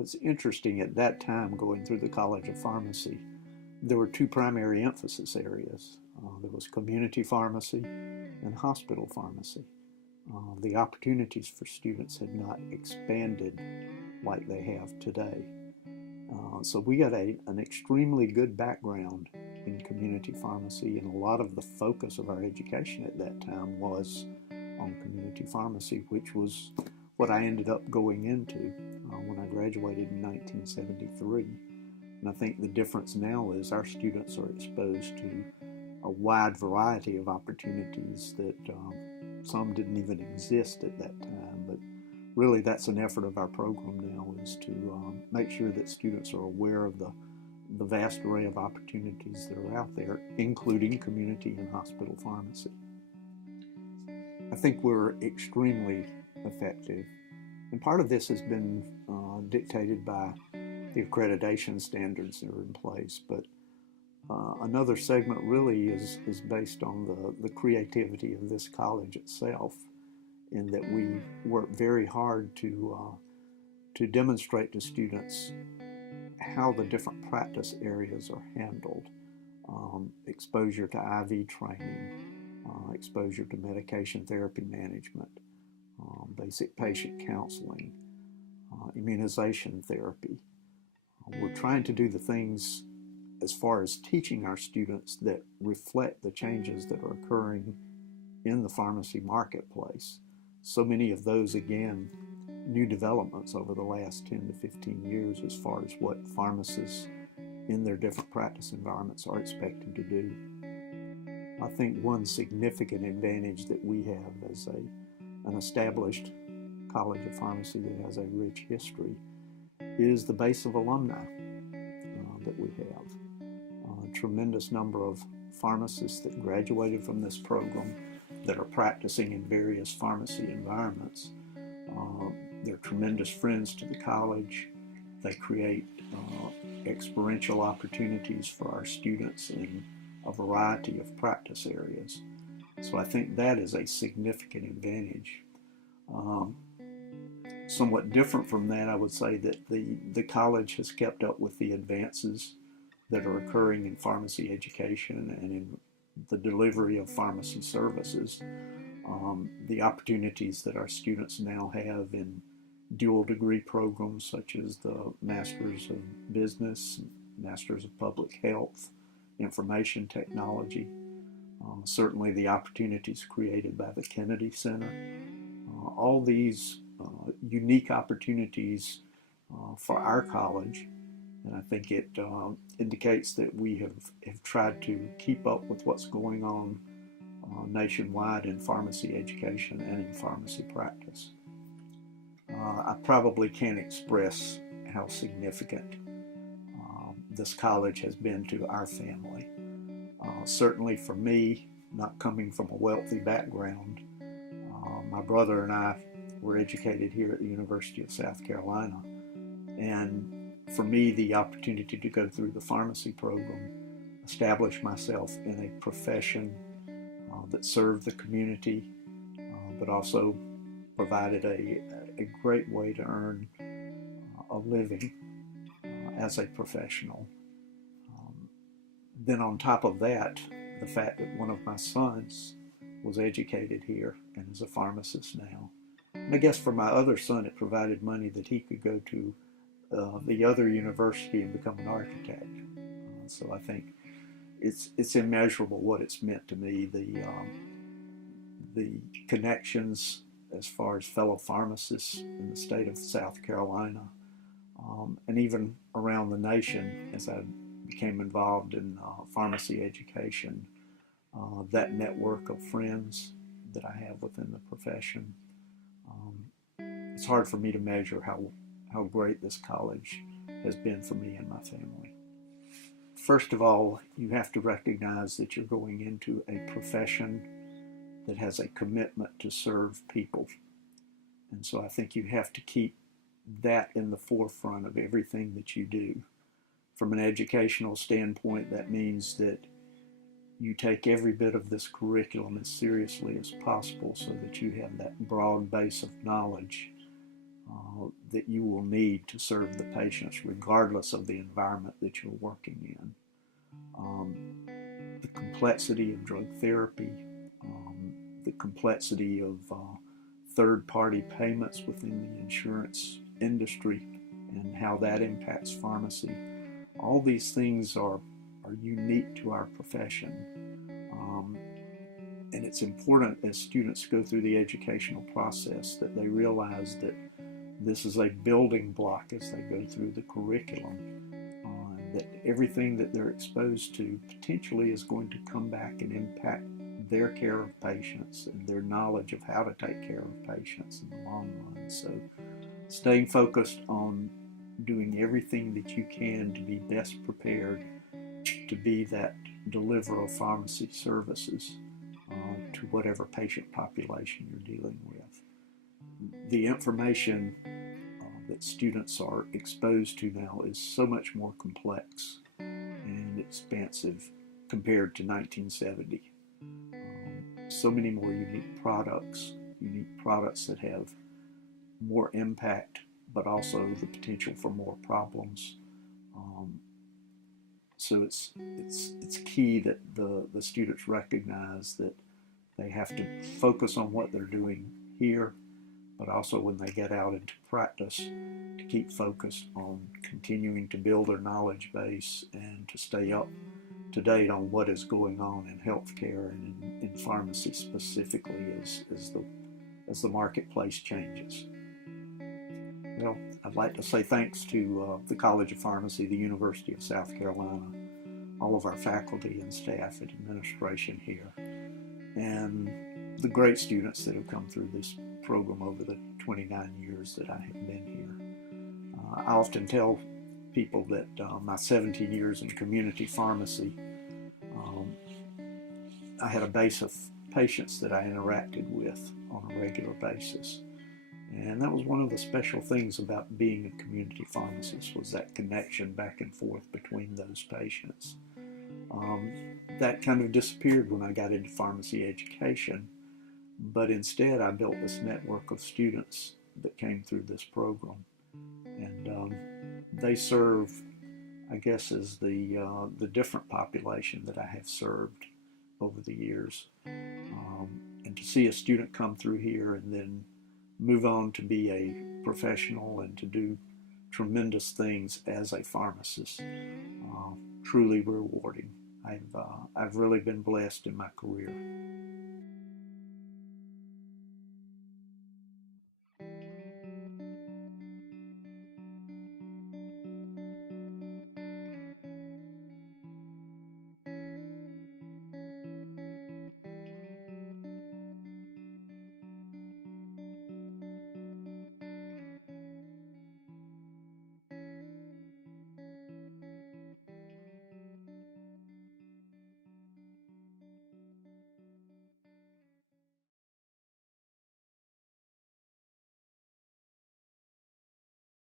It's interesting, at that time, going through the College of Pharmacy, there were two primary emphasis areas. There was community pharmacy and hospital pharmacy. The opportunities for students had not expanded like they have today. So we got an extremely good background in community pharmacy, and a lot of the focus of our education at that time was on community pharmacy, which was what I ended up going into when I graduated in 1973. And I think the difference now is our students are exposed to a wide variety of opportunities that some didn't even exist at that time. But really, that's an effort of our program now, is to make sure that students are aware of the vast array of opportunities that are out there, including community and hospital pharmacy. I think we're extremely effective. And part of this has been dictated by the accreditation standards that are in place. But another segment really is based on the creativity of this college itself, in that we work very hard to demonstrate to students how the different practice areas are handled. Exposure to IV training, exposure to medication therapy management, basic patient counseling, immunization therapy. We're trying to do the things as far as teaching our students that reflect the changes that are occurring in the pharmacy marketplace. So many of those, again, new developments over the last 10 to 15 years as far as what pharmacists in their different practice environments are expected to do. I think one significant advantage that we have as an established College of Pharmacy that has a rich history is the base of alumni that we have. A tremendous number of pharmacists that graduated from this program that are practicing in various pharmacy environments. They're tremendous friends to the college. They create experiential opportunities for our students in a variety of practice areas. So I think that is a significant advantage. Somewhat different from that, I would say that the college has kept up with the advances that are occurring in pharmacy education and in the delivery of pharmacy services. The opportunities that our students now have in dual degree programs such as the Masters of Business, Masters of Public Health, Information Technology, certainly the opportunities created by the Kennedy Center. All these unique opportunities for our college, and I think it indicates that we have tried to keep up with what's going on nationwide in pharmacy education and in pharmacy practice. I probably can't express how significant this college has been to our family. Certainly for me, not coming from a wealthy background, my brother and I were educated here at the University of South Carolina. And for me, the opportunity to go through the pharmacy program, establish myself in a profession that served the community, but also provided a great way to earn a living as a professional. Then on top of that, the fact that one of my sons was educated here and is a pharmacist now. And I guess for my other son, it provided money that he could go to the other university and become an architect. So I think it's immeasurable what it's meant to me, the connections as far as fellow pharmacists in the state of South Carolina, and even around the nation as I became involved in pharmacy education. That network of friends that I have within the profession. It's hard for me to measure how great this college has been for me and my family. First of all, you have to recognize that you're going into a profession that has a commitment to serve people. And so I think you have to keep that in the forefront of everything that you do. From an educational standpoint, that means that you take every bit of this curriculum as seriously as possible so that you have that broad base of knowledge that you will need to serve the patients regardless of the environment that you're working in. The complexity of drug therapy, the complexity of third-party payments within the insurance industry and how that impacts pharmacy. All these things are unique to our profession. And it's important as students go through the educational process that they realize that this is a building block as they go through the curriculum, that everything that they're exposed to potentially is going to come back and impact their care of patients and their knowledge of how to take care of patients in the long run. So staying focused on doing everything that you can to be best prepared to be that deliverer of pharmacy services to whatever patient population you're dealing with. The information that students are exposed to now is so much more complex and expansive compared to 1970. So many more unique products that have more impact, but also the potential for more problems. So it's key that the students recognize that they have to focus on what they're doing here, but also when they get out into practice, to keep focused on continuing to build their knowledge base and to stay up to date on what is going on in healthcare and in pharmacy specifically as the marketplace changes. Well, I'd like to say thanks to the College of Pharmacy, the University of South Carolina, all of our faculty and staff and administration here, and the great students that have come through this program over the 29 years that I have been here. I often tell people that my 17 years in community pharmacy, I had a base of patients that I interacted with on a regular basis. And that was one of the special things about being a community pharmacist, was that connection back and forth between those patients. That kind of disappeared when I got into pharmacy education, but instead I built this network of students that came through this program. And they serve, I guess, as the different population that I have served over the years. And to see a student come through here and then move on to be a professional and to do tremendous things as a pharmacist, truly rewarding. I've really been blessed in my career.